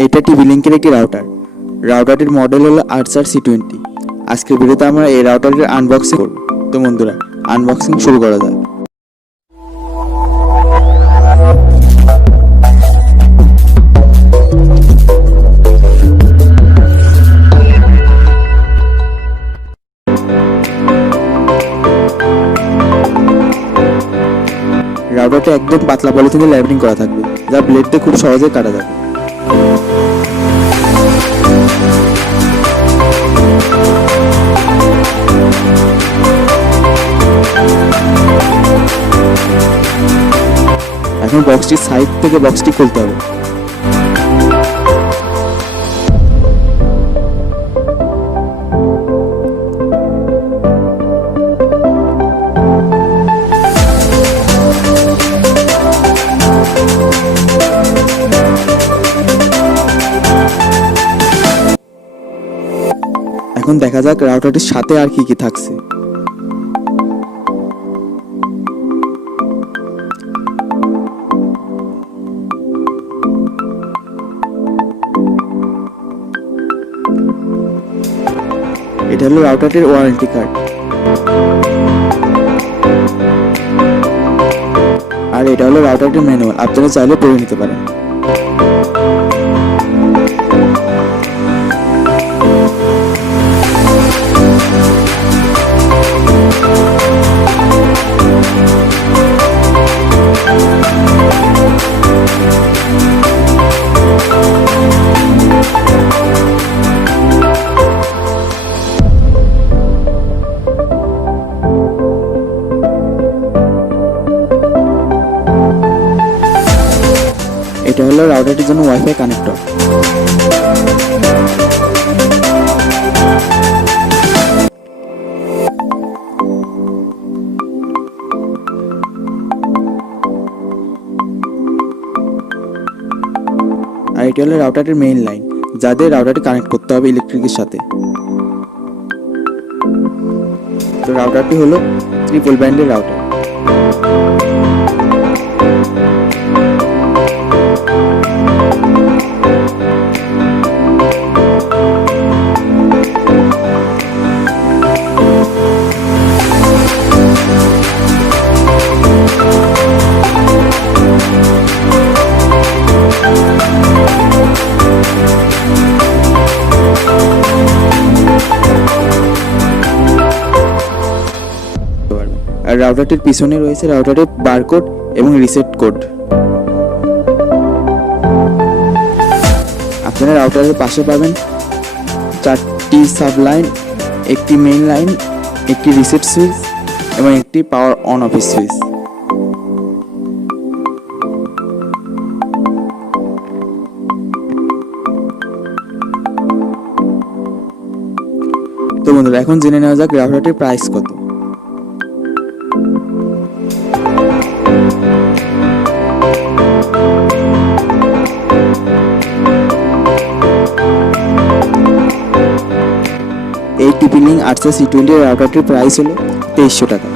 এটা টিভি লিঙ্কের একটি রাউটার। রাউটারটির মডেল হলো আর্চার C-20। আজকের ভিডিওতে আমরা এই রাউটারটির আনবক্সিং করব। তো বন্ধুরা, আনবক্সিং শুরু করা যাক। রাউটারটি একদম পাতলা পলিথিনে ল্যামিনেটিং করা থাকবে, যা ব্লেড দিয়ে খুব সহজে কাটা যাবে। এখন বক্সটির সাইড থেকে বক্সটি খুলতে হবে। এখন দেখা যাক রাউটারটির সাথে আর কি কি থাকছে। এটা হলো রাউটারটির ওয়ারেন্টি কার্ড, আর এটা হলো রাউটারটির ম্যানুয়াল। আপনারা চাইলে পড়ে নিতে পারেন। এটা হলো রাউটারটির জন্য ওয়াইফাই কানেক্টর। আর এটা হলো রাউটারটির মেইন লাইন, যা দিয়ে রাউটারটি কানেক্ট করতে হবে ইলেকট্রিকের সাথে। তো রাউটারটি হলো ট্রিপল ব্যান্ডের রাউটার। আর রাউটারটির পিছনে রয়েছে রাউটারের বারকোড এবং রিসেট কোড। আপনারা রাউটারের পাশে পাবেন 4টি সাব লাইন, একটি মেইন লাইন, একটি রিসেট সুইচ এবং একটি পাওয়ার অন অফ সুইচ। তো বন্ধুরা, এখন জেনে নেওয়া যাক রাউটারটির প্রাইস কত। এই টিপি লিঙ্ক আর্চার C-20 রাউটারটির প্রাইস হলো 2300 টাকা।